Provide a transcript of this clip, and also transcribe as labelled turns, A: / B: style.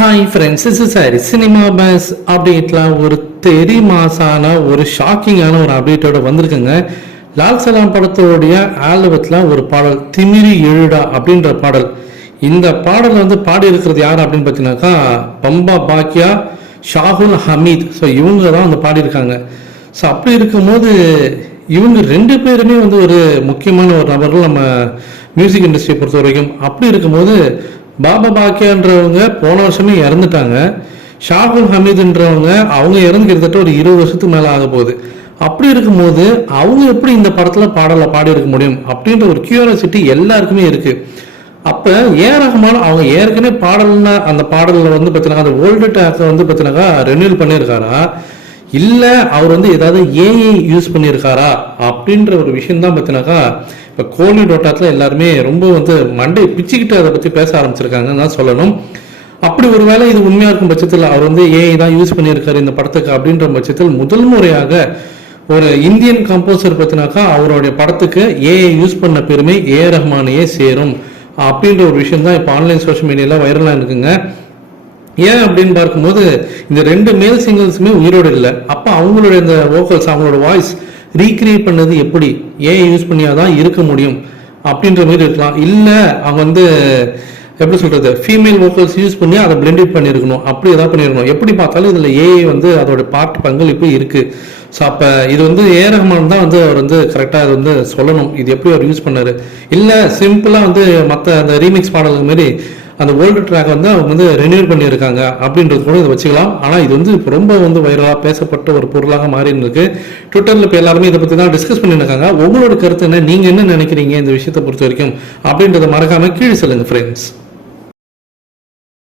A: Hi friends is சாரி cinema பேஸ் அப்டேட்லாம் ஒரு தெரி மாசான ஒரு ஷாக்கிங்கான ஒரு அப்டேட்டோட வந்திருக்குங்க. லால் சலாம் படத்தோடைய ஆல்பத்தில் ஒரு பாடல் திமிரி எழுடா அப்படின்ற பாடல். இந்த பாடலை வந்து பாடி இருக்கிறது யார் அப்படின்னு பார்த்தீங்கன்னாக்கா பம்பா பாக்கியா ஷாகுல் ஹமீத். ஸோ இவங்க தான் வந்து பாடியிருக்காங்க. ஸோ அப்படி இருக்கும்போது இவங்க ரெண்டு பேருமே வந்து ஒரு முக்கியமான ஒரு நபர்கள் நம்ம மியூசிக் இண்டஸ்ட்ரியை பொறுத்த வரைக்கும் அப்படி இருக்கும்போது பாபா பாக்கியான்றவங்க போன வருஷமே இறந்துட்டாங்க. ஷாகுல் ஹமீதுன்றவங்க அவங்க இறந்து கிட்டத்தட்ட ஒரு இருபது வருஷத்துக்கு மேலே ஆக போகுது. அப்படி இருக்கும்போது அவங்க எப்படி இந்த படத்தில் பாடலை பாடி இருக்க முடியும் அப்படின்ற ஒரு கியூரியாசிட்டி எல்லாருக்குமே இருக்கு. அப்போ ஏன் ரஹ்மான் அவங்க ஏற்கனவே பாடல்னா அந்த பாடலில் வந்து பார்த்தீங்கன்னா அந்த ஓல்டு டேக்கை வந்து பார்த்தீங்கன்னாக்கா ரெனியூல் பண்ணியிருக்காரா? இல்லை அவர் வந்து ஏதாவது ஏஐ யூஸ் பண்ணியிருக்காரா அப்படின்ற ஒரு விஷயம் தான் பார்த்தீங்கன்னாக்கா இப்போ கோலி டோட்டாத்தில் எல்லாருமே ரொம்ப வந்து மண்டை பிச்சுக்கிட்டு அதை பற்றி பேச ஆரம்பிச்சிருக்காங்கன்னு தான் சொல்லணும். அப்படி ஒரு வேளை இது உண்மையாக இருக்கும் பட்சத்தில் அவர் வந்து ஏஐ தான் யூஸ் பண்ணியிருக்காரு இந்த படத்துக்கு அப்படின்ற பட்சத்தில் முதல் முறையாக ஒரு இந்தியன் கம்போசர் பார்த்தினாக்கா அவருடைய படத்துக்கு ஏஐ யூஸ் பண்ண பெருமை ஏ ரஹ்மானையே சேரும். அப்படின்ற ஒரு விஷயம் தான் இப்போ ஆன்லைன் சோஷியல் மீடியாவில் வைரலாக இருக்குங்க. ஏன் அப்படின்னு பார்க்கும்போது இந்த ரெண்டு மேல் சிங்கிள்ஸுமே உயிரோடு இல்லை. அப்போ அவங்களுடைய இந்த வோக்கல்ஸ் அவங்களோட வாய்ஸ் ரீக்ரியேட் பண்ணது எப்படி? ஏன் யூஸ் பண்ணியாதான் இருக்க முடியும்? அப்படின்ற மாதிரி இருக்கலாம். இல்லை அவங்க வந்து எப்படி சொல்றது? ஃபீமேல் வோக்கல்ஸ் யூஸ் பண்ணி அதை பிளெண்டட் பண்ணியிருக்கணும். அப்படி ஏதாவது பண்ணியிருக்கணும். எப்படி பார்த்தாலும் இதில் ஏஐ வந்து அதோட பாட்டு பங்களிப்பு இருக்கு. ஸோ அப்போ இது வந்து ஏ ரஹ்மான் தான் வந்து அவர் வந்து கரெக்டாக அது வந்து சொல்லணும். இது எப்படி அவர் யூஸ் பண்ணாரு? இல்லை சிம்பிளாக வந்து மற்ற அந்த ரீமிக்ஸ் பாடல்கள் மாதிரி அந்த ஓல்டு ட்ராக் வந்து அவங்க வந்து ரெனியூ பண்ணியிருக்காங்க அப்படின்றது கூட இதை வச்சுக்கலாம். ஆனால் இது வந்து இப்போ ரொம்ப வந்து வைரலாக பேசப்பட்ட ஒரு பொருளாக மாறி இருக்கு ட்விட்டரில் இப்போ எல்லாருமே இதை பற்றி தான் டிஸ்கஸ் பண்ணியிருக்காங்க. உங்களோட கருத்து என்ன? நீங்கள் என்ன நினைக்கிறீங்க இந்த விஷயத்தை பொறுத்த வரைக்கும்? அப்படின்றத மறக்காமல் கீழே சொல்லுங்க ஃப்ரெண்ட்ஸ்